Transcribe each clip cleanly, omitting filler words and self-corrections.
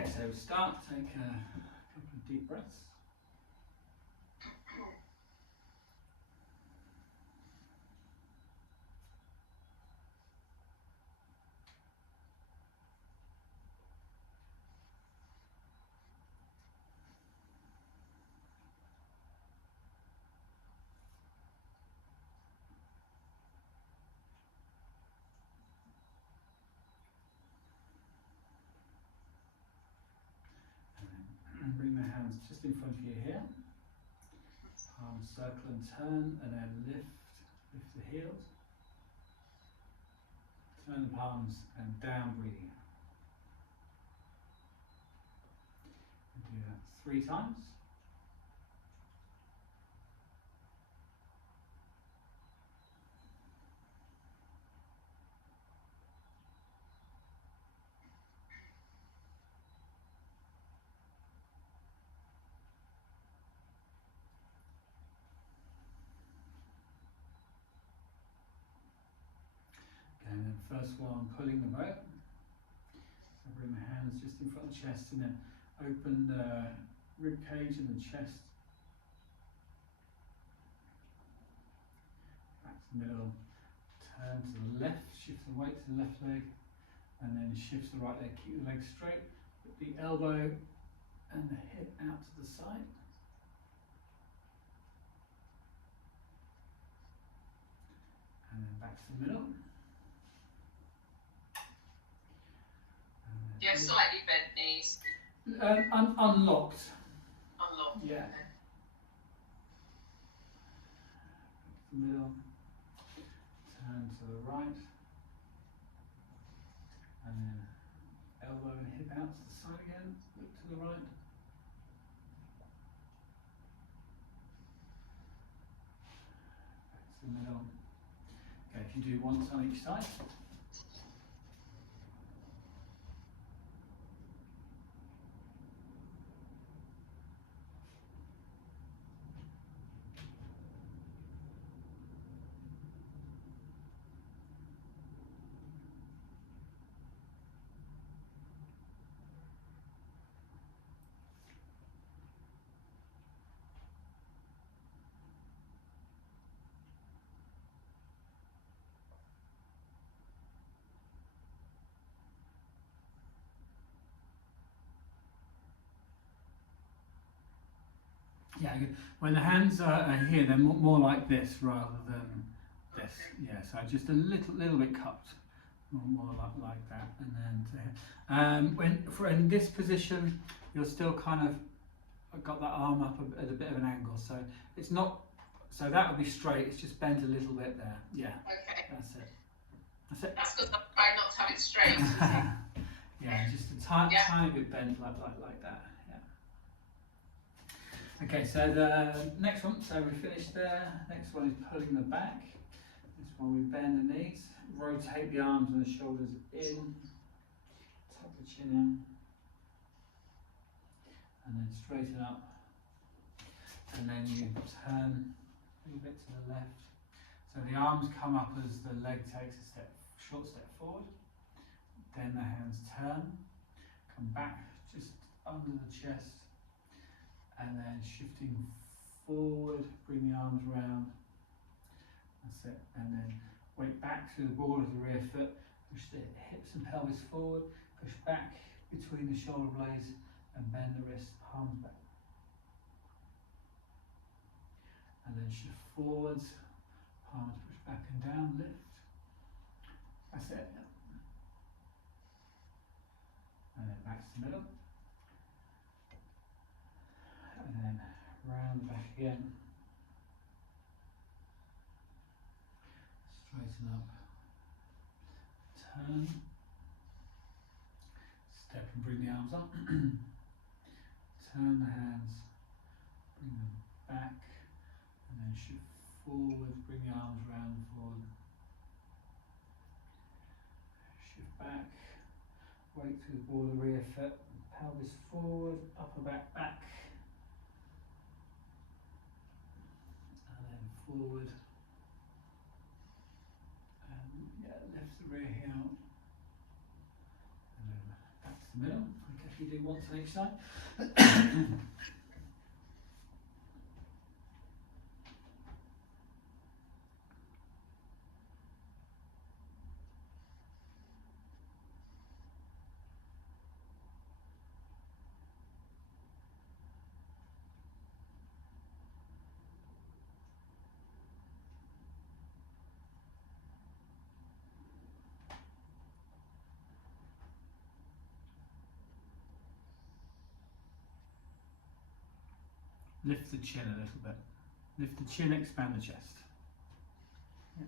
Okay, so start, take a couple of deep breaths. And bring the hands just in front of you here. Palms circle and turn, and then lift the heels. Turn the palms and down, breathing out. And do that 3 times. And then first one, pulling the boat. So bring the hands just in front of the chest, and then open the rib cage and the chest. Back to the middle. Turn to the left, shift the weight to the left leg, and then shift the right leg. Keep the leg straight. Put the elbow and the hip out to the side. And then back to the middle. You have slightly bent knees. Unlocked. Unlocked. Yeah. Okay. Back to the middle. Turn to the right. And then elbow and hip out to the side again. Look to the right. Back to the middle. Okay, if you do once on each side. Yeah, good. When the hands are here, they're more like this rather than this. Yeah, so just a little bit cupped, more like that, and then to here. In this position, you're still kind of got that arm up at a bit of an angle, so it's not. So that would be straight. It's just bent a little bit there. Yeah. Okay. That's it. That's it. That's because I'm trying not to have it straight. Yeah, just a tiny bit bent like that. Okay, so the next one, so we finished there. Next one is pulling the back. This one we bend the knees, rotate the arms and the shoulders in, tuck the chin in, and then straighten up. And then you turn a little bit to the left. So the arms come up as the leg takes a short step forward. Then the hands turn, come back just under the chest. And then shifting forward, bring the arms round. That's it. And then weight back to the ball of the rear foot. Push the hips and pelvis forward. Push back between the shoulder blades and bend the wrists, palms back. And then shift forwards, palms push back and down, lift. That's it. And then back to the middle. And then round back again. Straighten up. Turn. Step and bring the arms up. Turn the hands. Bring them back. And then shift forward. Bring the arms round and forward. Shift back. Weight to the ball of the rear foot. Pelvis forward. Upper back back. Forward and lift the rear heel and then back to the middle. Okay, you do once on each side. Lift the chin a little bit. Lift the chin, expand the chest. Yeah.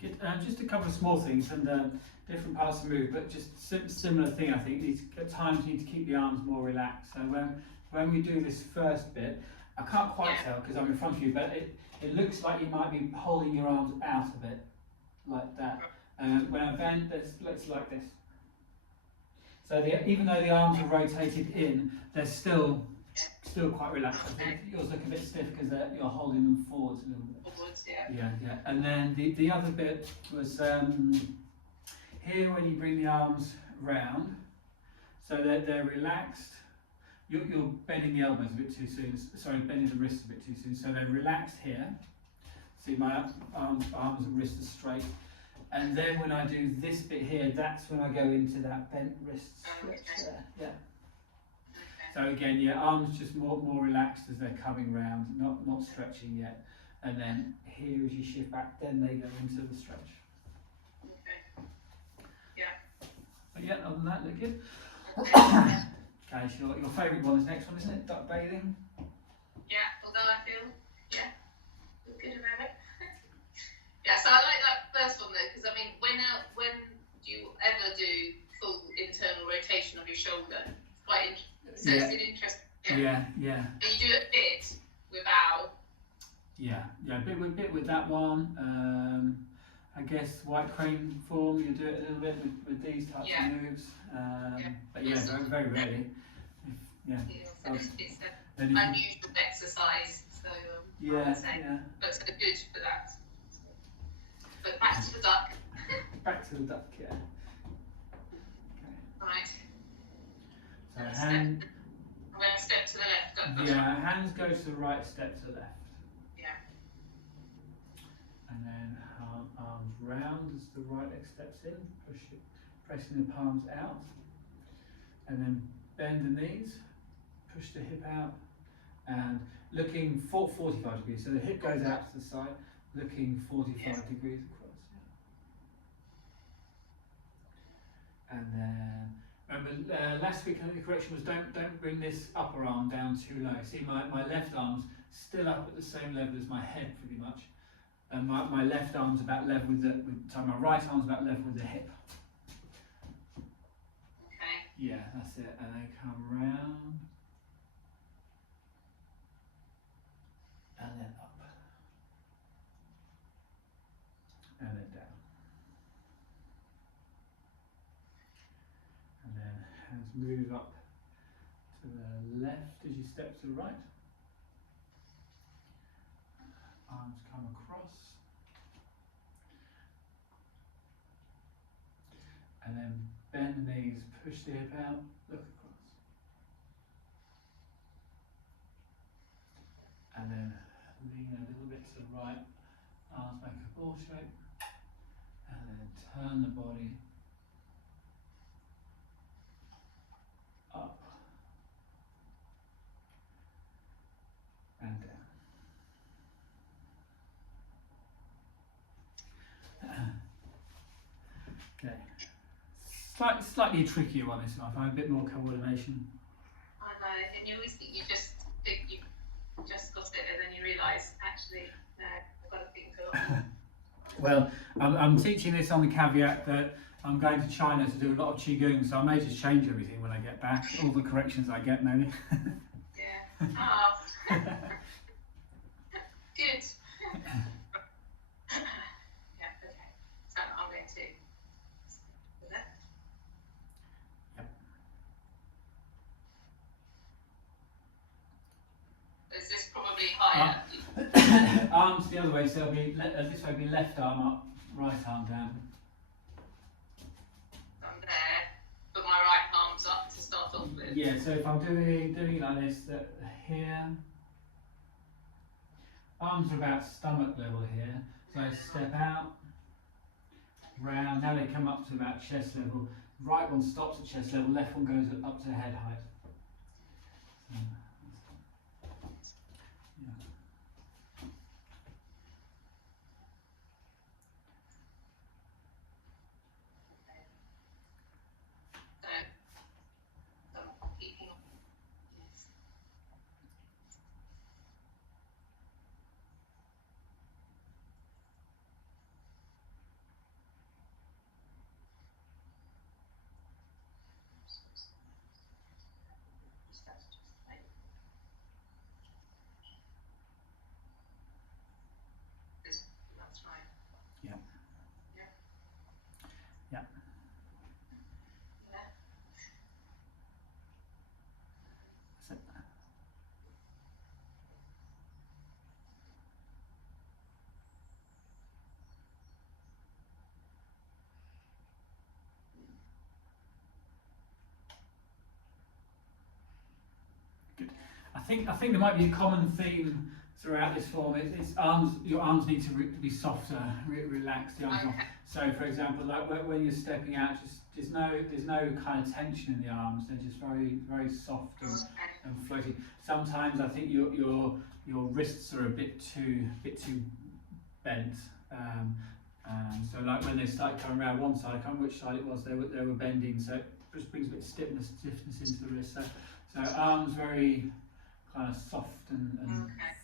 Good. Just a couple of small things and different parts to move, but just similar thing. I think at times you need to keep the arms more relaxed. So when we do this first bit, I can't quite tell because I'm in front of you, but it looks like you might be holding your arms out a bit, like that. When I bend, let's like this. So even though the arms are rotated in, they're still quite relaxed. I think yours look a bit stiff because you're holding them forwards a little bit. Forwards, yeah. Yeah. And then the other bit was here when you bring the arms round, so they're relaxed. You're bending the elbows a bit too soon. Sorry, bending the wrists a bit too soon. So they're relaxed here. See, my arms and wrists are straight. And then when I do this bit here, that's when I go into that bent wrist stretch there. Yeah. So again, yeah, arms just more relaxed as they're coming round, not stretching yet. And then here as you shift back, then they go into the stretch. Okay. Yeah. But yeah, other than that, look good. Okay. Okay, so your favourite one is the next one, isn't it? Duck bathing. Yeah, although I feel good about it. Yeah, so I like that first one though, because I mean, when do you ever do full internal rotation of your shoulder? It's quite interesting. So it's an interesting. Yeah. And you do it a bit without. Yeah, a bit with that one. I guess white crane form, you do it a little bit with these types of moves. But yeah, very rarely. It's an unusual exercise, so but it's good for that. But back to the duck. Back to the duck, yeah. Okay. Right. So I'm going to step to the left. Yeah, hands go to the right, step to the left. Yeah. And then arms round as the right leg steps in, pressing the palms out. And then bend the knees, push the hip out, and looking 45 degrees. So the hip goes out to the side, looking 45 degrees across. Yeah. And then remember last week I think the correction was don't bring this upper arm down too low. See my left arm's still up at the same level as my head pretty much. And my left arm's about level with my right arm's about level with the hip. Okay. Yeah, that's it. And then come round. And then up. And then down. And then hands move up to the left as you step to the right. Arms come across. And then bend the knees, push the hip out, look across. And then lean a little bit to the right, arms make a ball shape. And then turn the body up and down. Okay. Slightly a trickier one this one. I find a bit more coordination. I know, and you always think you just got it, and then you realise actually no, I've got to think a lot more. Well, I'm teaching this on the caveat that I'm going to China to do a lot of Qigong, so I may just change everything when I get back. All the corrections I get, maybe. Yeah. Oh. Good. Yeah, okay. So I'm going to do that. Yep. Is this probably higher? Arms the other way, so it'll be this way, be left arm up, right arm down. I'm there, but my right arm's up to start off with. Yeah, so if I'm doing it like this, here, arms are about stomach level here, so I step out, round, now they come up to about chest level, right one stops at chest level, left one goes up to head height. So, That's right. yeah. Yeah. Yeah. Yeah. So, I think there might be a common theme throughout this form. It's arms. Your arms need to be softer, relaxed. The arms. Okay. So, for example, like when you're stepping out, there's no kind of tension in the arms. They're just very soft and floating. Sometimes I think your wrists are a bit too bent. So like when they start coming around one side, I can't remember which side it was. They were bending, so it just brings a bit of stiffness into the wrist. So arms very kind of soft and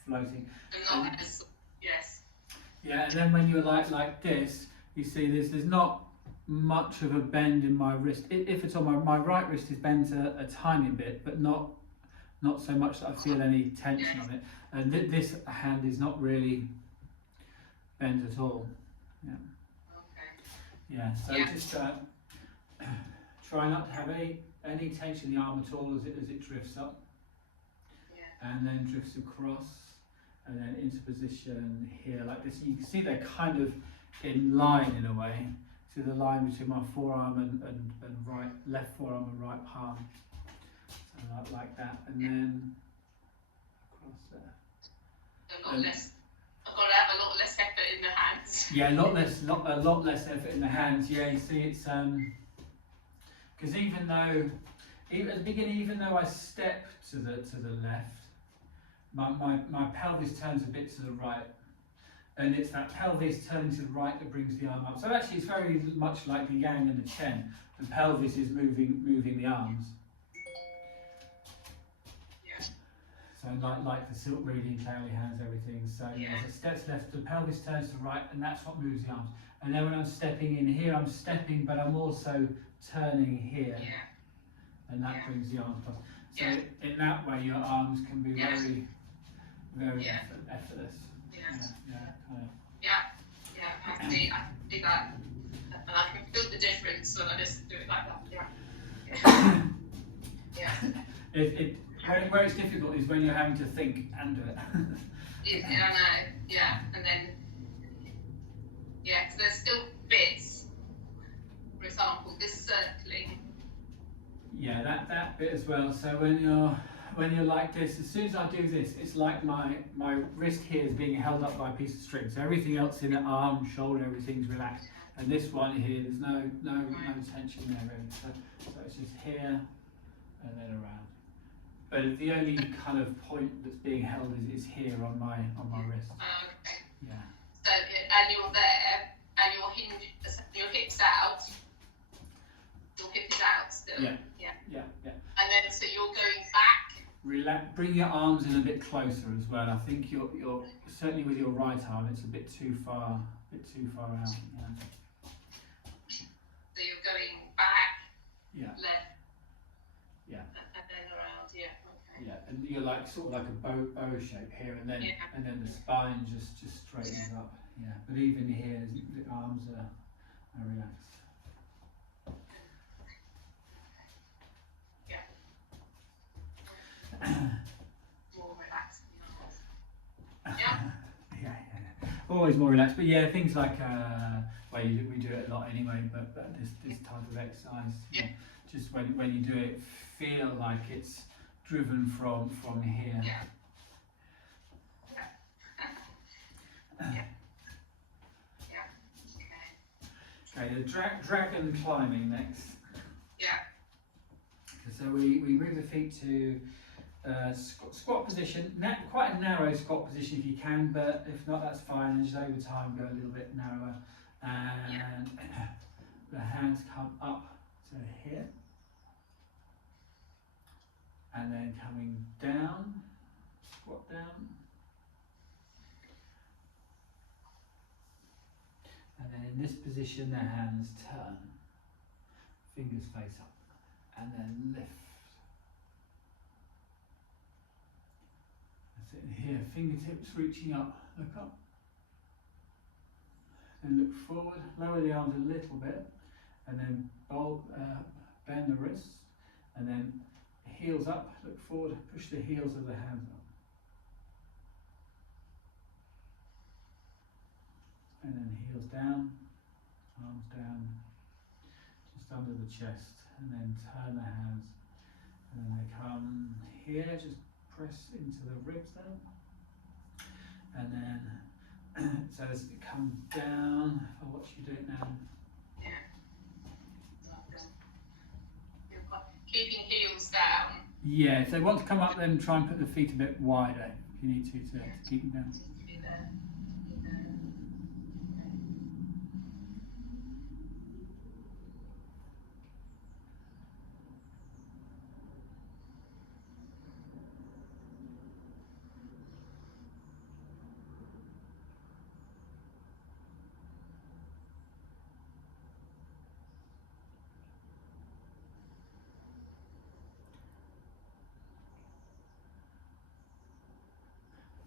floating. And not as, yes. Yeah, and then when you're like this, you see there's not much of a bend in my wrist. If at all, my right wrist is bent a tiny bit, but not so much that I feel any tension on it. And this hand is not really bent at all. Yeah. Okay. Yeah. So just try not to have any tension in the arm at all as it drifts up. And then drifts across, and then into position here like this. You can see they're kind of in line in a way. See the line between my forearm and left forearm and right palm. So like that, and then across there. I've got to have a lot less effort in the hands. Yeah, a lot less effort in the hands. Yeah, you see it's because even at the beginning, even though I step to the left, my pelvis turns a bit to the right, and it's that pelvis turning to the right that brings the arm up. So actually it's very much like the yang and the chen. The pelvis is moving the arms. Yeah. So like the silk reading, cloudy hands, everything. So as it steps left, the pelvis turns to the right, and that's what moves the arms. And then when I'm stepping in here, I'm stepping, but I'm also turning here. Yeah. And that brings the arms across. So in that way, your arms can be very effortless. I see that, and I can feel the difference when I just do it like that. Yeah. Where it's difficult is when you're having to think and do it. I know. Yeah, and then so there's still bits. For example, this circling. Yeah, that bit as well. So when you're like this, as soon as I do this, it's like my wrist here is being held up by a piece of string. So everything else in the arm, shoulder, everything's relaxed. And this one here, there's no tension there really. So it's just here and then around. But the only kind of point that's being held is here on my wrist. Okay. Yeah. So and you're there, and your hips out. Your hip is out still. Yeah. Yeah. Yeah. Yeah. And then so you're going back relax, bring your arms in a bit closer as well. I think you're certainly with your right arm, it's a bit too far out. Yeah. So you're going back, Yeah. left, Yeah. and then around. Yeah. Okay. Yeah, and you're like sort of like a bow shape here, and then the spine just straightens up. Yeah, but even here, the arms are relaxed. More relaxed. Yeah. Yeah. Always more relaxed, but yeah, things like well, we do it a lot anyway. But this type of exercise, Yeah. Just when you do it, feel like it's driven from here. Yeah. Okay, the dragon climbing next. Yeah. So we move the feet to squat position, quite a narrow squat position if you can, but if not, that's fine. And just over time, go a little bit narrower, and the hands come up to here, and then coming down, squat down, and then in this position, the hands turn, fingers face up, and then lift. Here, fingertips reaching up, look up, and look forward, lower the arms a little bit, and then bend the wrists, and then heels up, look forward, push the heels of the hands up, and then heels down, arms down, just under the chest, and then turn the hands, and then they come here, just press into the ribs then, and then so as it comes down, I'll watch you do it now. Yeah. Keeping heels down. Yeah, if they want to come up, then try and put the feet a bit wider if you need to keep them down.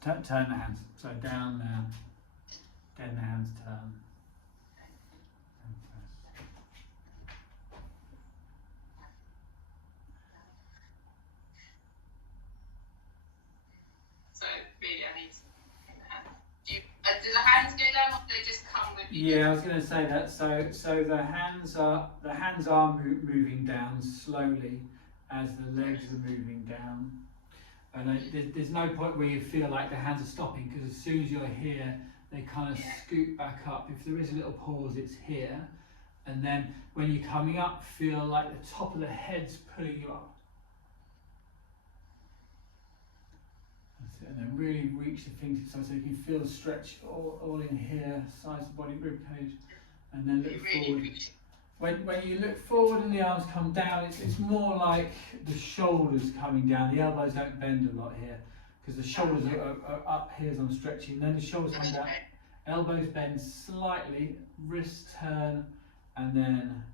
Turn the hands, so down, then the hands turn. And press. So really, I need to. Do the hands go down, or do they just come with you? Yeah, I was going to say that. So the hands are moving down slowly as the legs are moving down. And there's no point where you feel like the hands are stopping, because as soon as you're here, they kind of scoot back up. If there is a little pause, it's here. And then when you're coming up, feel like the top of the head's pulling you up. That's it. And then really reach the fingertips so you can feel the stretch all in here, size of the body, rib cage, and then look forward. When you look forward and the arms come down, it's more like the shoulders coming down. The elbows don't bend a lot here, because the shoulders are up here as I'm stretching. Then the shoulders come down, elbows bend slightly, wrists turn, and then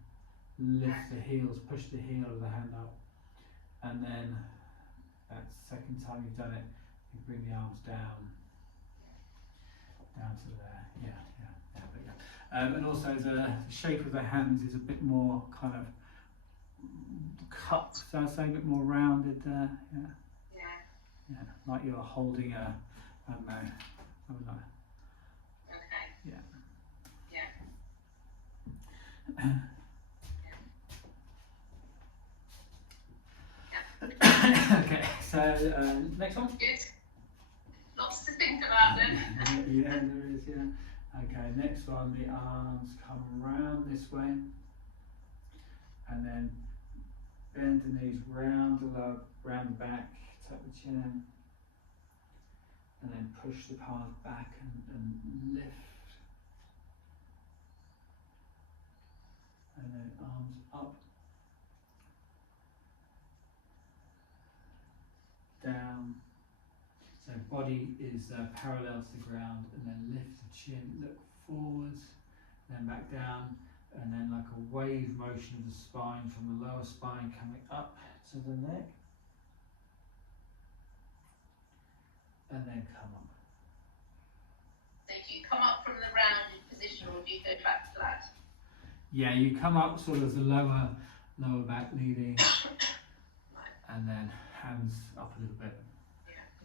lift the heels, push the heel of the hand up. And then that second time you've done it, you bring the arms down to there. Yeah. And also the shape of the hands is a bit more kind of cupped, so I'd say a bit more rounded there. Yeah. Like you're holding a, I don't know, something like that. Okay. Yeah. Okay, so next one. Good. Lots to think about then. Yeah, there is, yeah. Okay, next one, the arms come round this way, and then bend the knees round the back, tuck the chin, and then push the palms back and lift, and then arms up, So body is parallel to the ground, and then lift the chin, look forwards, then back down, and then like a wave motion of the spine from the lower spine coming up to the neck, and then come up. So do you come up from the rounded position, or do you go back flat? Yeah, you come up sort of the lower back leading, and then hands up a little bit,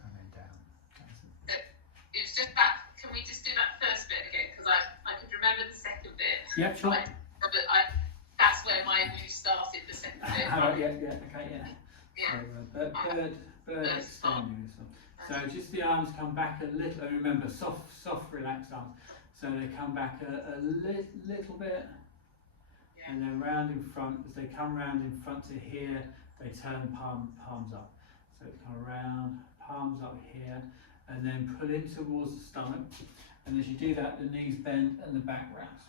and then down. That's it. It was just that. Can we just do that first bit again? Because I could remember the second bit. Yeah, sure. But that's where my move started. The second bit. Okay, yeah. So, bird extending this one. So just the arms come back a little. And remember, soft, relaxed arms. So they come back a little bit, and then round in front. As they come round in front to here, they turn palms up. So it's kind of round, palms up here, and then pull in towards the stomach. And as you do that, the knees bend and the back rounds.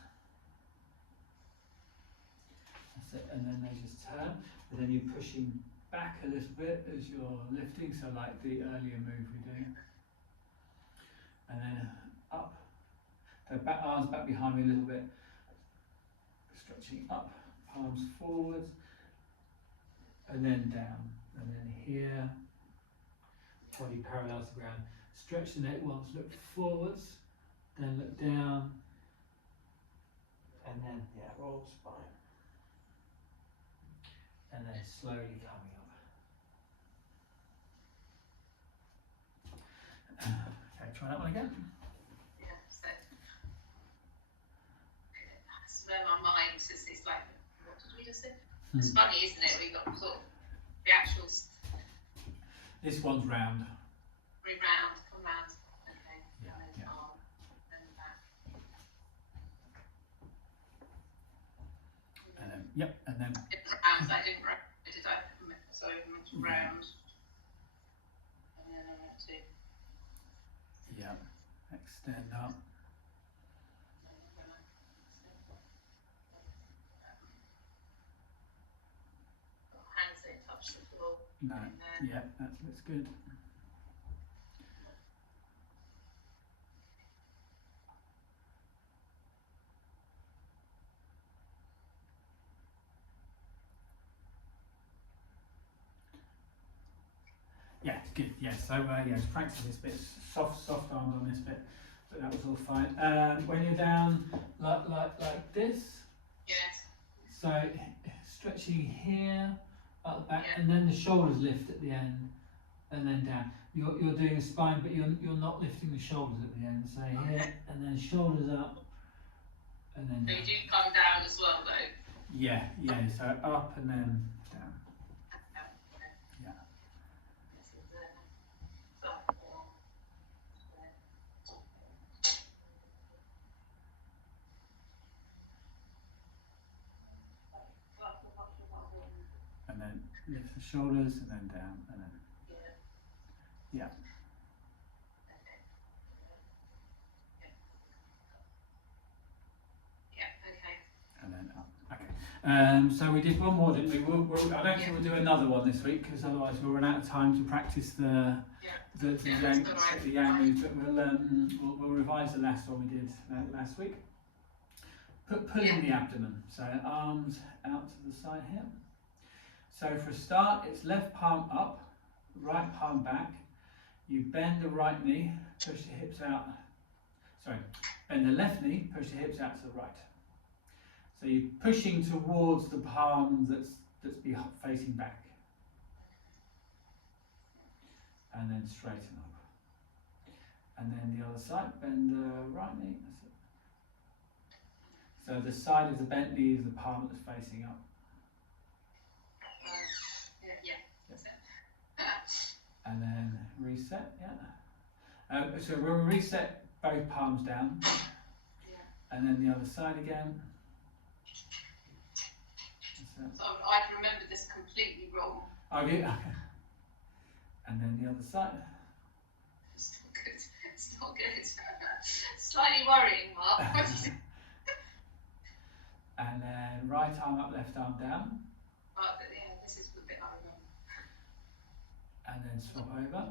That's it. And then they just turn. And then you're pushing back a little bit as you're lifting. So like the earlier move we do. And then up. So back, arms back behind me a little bit. Stretching up, palms forwards, and then down, and then here, body parallel to the ground. Stretch the neck once, look forwards, then look down, and then roll the spine, and then slowly coming up. Okay, try that one again. Where my mind is like, what did we just say? It's funny, isn't it? We got sort of the actual. This one's round. Come round. Okay. Yeah. And then arm, then back. And then, and then. Round. I didn't round. Did I? So I went round. And then I went to. Yeah. Extend up. No, that's good. Yeah, it's good. Yeah, so just practice this bit. Soft arms on this bit, but that was all fine. When you're down like this. Yes. So stretching here. Up the back, and then the shoulders lift at the end, and then down. You're doing the spine, but you're not lifting the shoulders at the end. So here, and then shoulders up, and then down. So you do come down as well, though. Yeah. So up and then down. Yeah. And then lift the shoulders, and then down, and then yeah. And then up. Okay. So we did one more, didn't we? I don't think we'll do another one this week because otherwise we'll run out of time to practice the yang moves. But we'll revise the last one we did last week. Pull in the abdomen. So arms out to the side here. So for a start, it's left palm up, right palm back. You bend the right knee, push the hips out. Sorry, bend the left knee, push the hips out to the right. So you're pushing towards the palm that's facing back. And then straighten up. And then the other side, bend the right knee. That's it. So the side of the bent knee is the palm that's facing up. And then reset, so we'll reset both palms down, and then the other side again. So I'd remember this completely wrong. Okay. And then the other side. It's not good. It's not good. Slightly worrying, Mark. And then right arm up, left arm down. This is the bit I remember. And then swap over.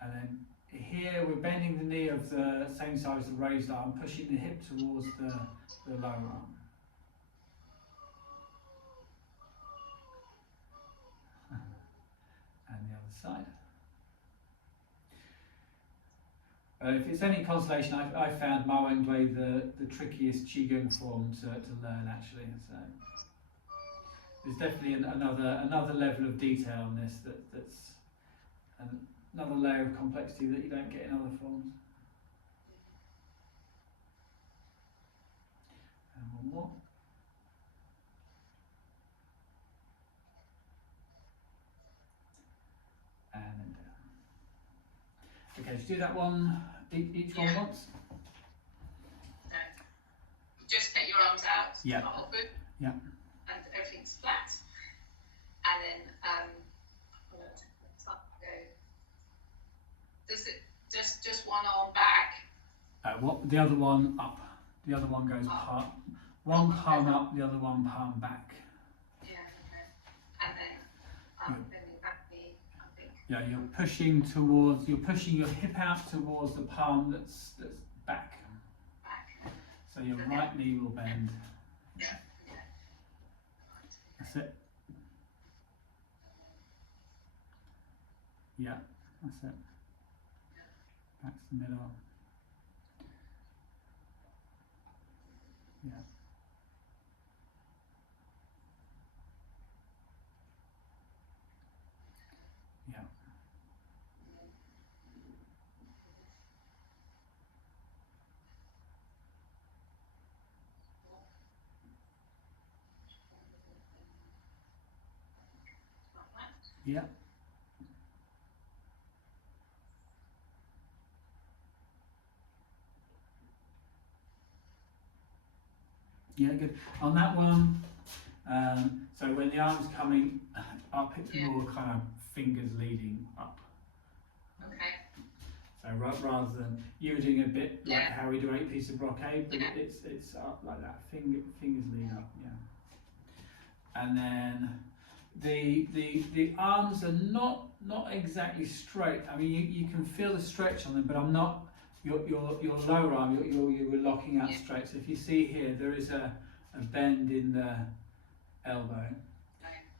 And then here we're bending the knee of the same side as the raised arm, pushing the hip towards the lower arm. And the other side. If it's any consolation, I found Mawangwei the trickiest Qigong form to learn actually. So there's definitely another level of detail on this that's another layer of complexity that you don't get in other forms. And one more. And then down. Okay, let's do that one, each one once. No. Just take your arms out. Yeah. Not all good. Yeah. And everything's flat. And then let's go. Does it just one arm back? What the other one up? The other one goes palm. One palm up, the other one palm back. Yeah. Okay. And then bending back knee. I think. Yeah, you're pushing your hip out towards the palm that's back. Back. So your right knee will bend. Yeah. That's it. Yeah, that's it. Back to the middle. Yeah. Yeah. Yeah. Yeah, good. On that one, so when the arm's coming up, it's more kind of fingers leading up. Okay. So rather than you were doing a bit like how we do 8 pieces of brocade, but Yeah. it's up like that. Fingers lead up, yeah. And then the arms are not exactly straight. I mean, you can feel the stretch on them, but I'm not. Your lower arm, you were locking out straight. So if you see here, there is a bend in the elbow.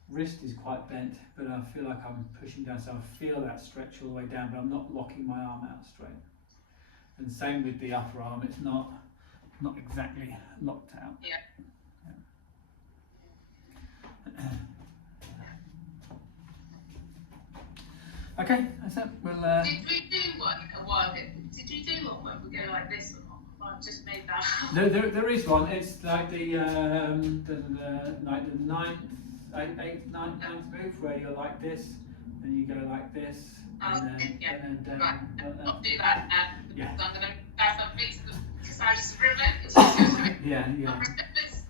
Wrist is quite bent, but I feel like I'm pushing down, so I feel that stretch all the way down, but I'm not locking my arm out straight. And same with the upper arm, it's not exactly locked out. Yeah. Okay, that's it. We'll. Did we do one a while ago? Did you do one where we go like this or not? I've just made that up. There is one. It's like the ninth, ninth move where you're like this, and you go like this, and then down. Right. Not do that now. Yeah. I'm going to have a mix of because I just remember. Yeah. I remember this,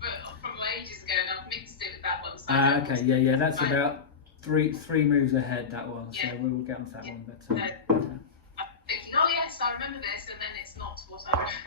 but from ages ago, and I've mixed it with that one. So Okay. Yeah. That's about three moves ahead. That one. So we will get onto that one. But. I'm thinking, oh yes, I remember this, and then it's not what I remember.